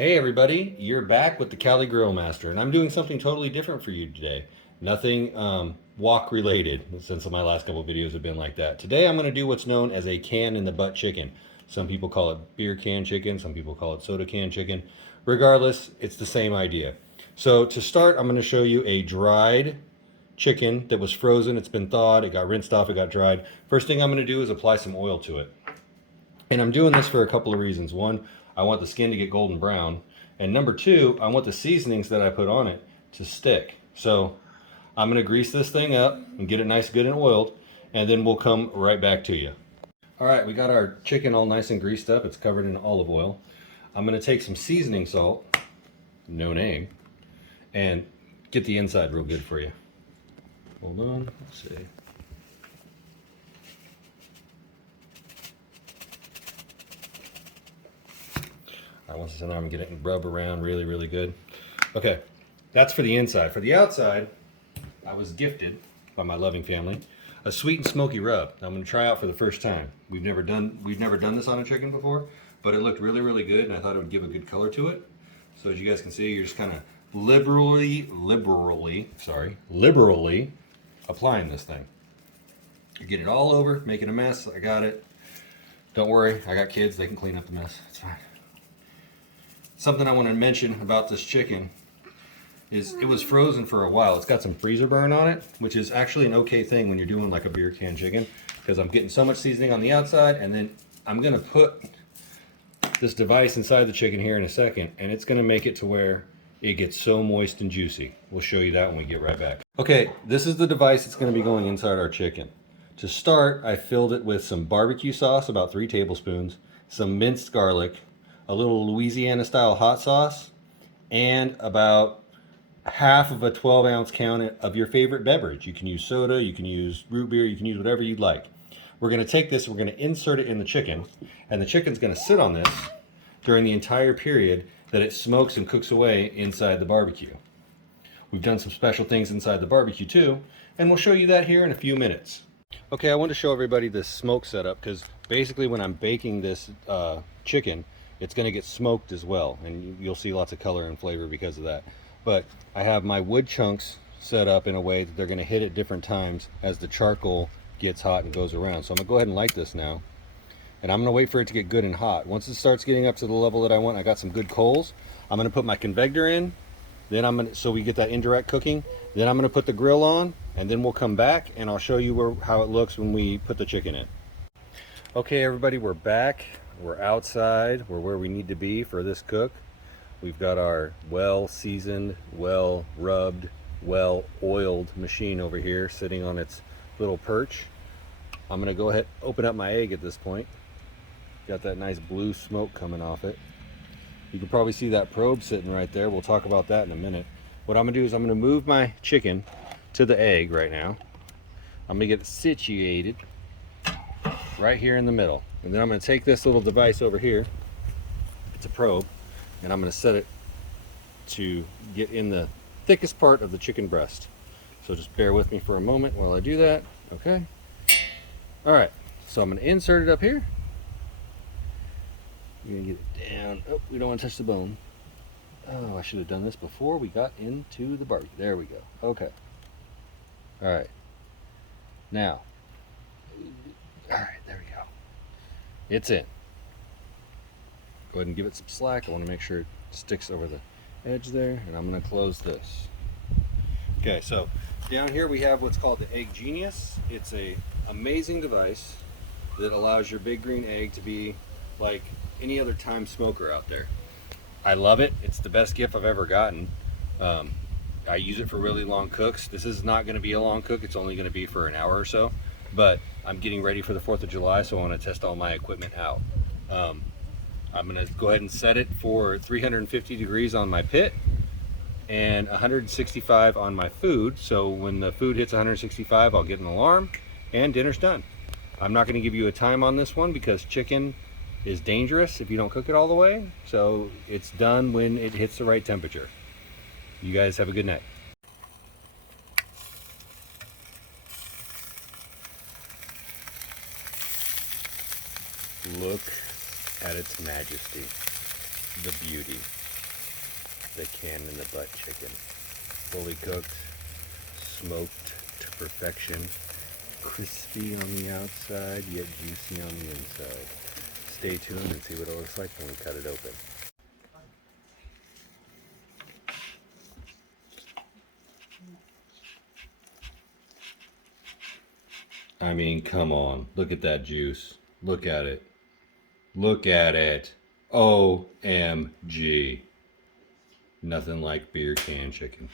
Hey everybody, you're back with the Cali Grill Master, and I'm doing something totally different for you today. Nothing wok related, since my last couple videos have been like that. Today I'm going to do what's known as a can in the butt chicken. Some people call it beer can chicken, some people call it soda can chicken. Regardless, it's the same idea. So to start, I'm going to show you a dried chicken that was frozen. It's been thawed, it got rinsed off, it got dried. First thing I'm going to do is apply some oil to it. And I'm doing this for a couple of reasons. One, I want the skin to get golden brown. And number two, I want the seasonings that I put on it to stick. So I'm gonna grease this thing up and get it nice, good and oiled, and then we'll come right back to you. All right, we got our chicken all nice and greased up. It's covered in olive oil. I'm gonna take some seasoning salt, no name, and get the inside real good for you. Hold on, let's see. All right, once it's in there, I'm gonna get it and rub around really, really good. Okay, that's for the inside. For the outside, I was gifted by my loving family a sweet and smoky rub. I'm gonna try out for the first time. We've never done this on a chicken before, but it looked really, really good, and I thought it would give a good color to it. So as you guys can see, you're just kind of liberally applying this thing. You get it all over, making a mess. I got it. Don't worry, I got kids. They can clean up the mess. It's fine. Something I want to mention about this chicken is it was frozen for a while. It's got some freezer burn on it, which is actually an okay thing when you're doing like a beer can chicken, because I'm getting so much seasoning on the outside, and then I'm gonna put this device inside the chicken here in a second, and it's gonna make it to where it gets so moist and juicy. We'll show you that when we get right back. Okay, this is the device that's gonna be going inside our chicken. To start, I filled it with some barbecue sauce, about 3 tablespoons, some minced garlic, a little Louisiana style hot sauce, and about half of a 12-ounce count of your favorite beverage. You can use soda, you can use root beer, you can use whatever you'd like. We're going to take this, we're going to insert it in the chicken, and the chicken's going to sit on this during the entire period that it smokes and cooks away inside the barbecue. We've done some special things inside the barbecue too, and we'll show you that here in a few minutes. Okay, I want to show everybody this smoke setup, because basically when I'm baking this chicken, it's going to get smoked as well, and you'll see lots of color and flavor because of that. But I have my wood chunks set up in a way that they're going to hit at different times as the charcoal gets hot and goes around. So I'm going to go ahead and light this now, and I'm going to wait for it to get good and hot. Once it starts getting up to the level that I want, I got some good coals. I'm going to put my convector in, then so we get that indirect cooking. Then I'm going to put the grill on, and then we'll come back and I'll show you how it looks when we put the chicken in. Okay, everybody, we're back. We're outside. We're where we need to be for this cook. We've got our well-seasoned, well-rubbed, well-oiled machine over here sitting on its little perch. I'm going to go ahead and open up my egg at this point. Got that nice blue smoke coming off it. You can probably see that probe sitting right there. We'll talk about that in a minute. What I'm going to do is I'm going to move my chicken to the egg right now. I'm going to get it situated right here in the middle. And then I'm going to take this little device over here, it's a probe, and I'm going to set it to get in the thickest part of the chicken breast. So just bear with me for a moment while I do that. Okay. All right. So I'm going to insert it up here. We're going to get it down. Oh, we don't want to touch the bone. Oh, I should have done this before we got into the barbecue. There we go. Okay. All right. Now. All right, there we go. It's in. Go ahead and give it some slack. I want to make sure it sticks over the edge there, and I'm going to close this. Okay, so down here we have what's called the Egg Genius. It's a amazing device that allows your big green egg to be like any other time smoker out there. I love it. It's the best gift I've ever gotten. I use it for really long cooks. This is not going to be a long cook. It's only going to be for an hour or so, but I'm getting ready for the 4th of July, so I want to test all my equipment out. I'm going to go ahead and set it for 350 degrees on my pit and 165 on my food. So when the food hits 165, I'll get an alarm and dinner's done. I'm not going to give you a time on this one because chicken is dangerous if you don't cook it all the way. So it's done when it hits the right temperature. You guys have a good night. Look at its majesty, the beauty. the can in the butt chicken. Fully cooked, smoked to perfection, crispy on the outside, yet juicy on the inside. Stay tuned and see what it looks like when we cut it open. I mean, come on. Look at that juice. Look at it. Look at it. OMG. Nothing like beer can chicken.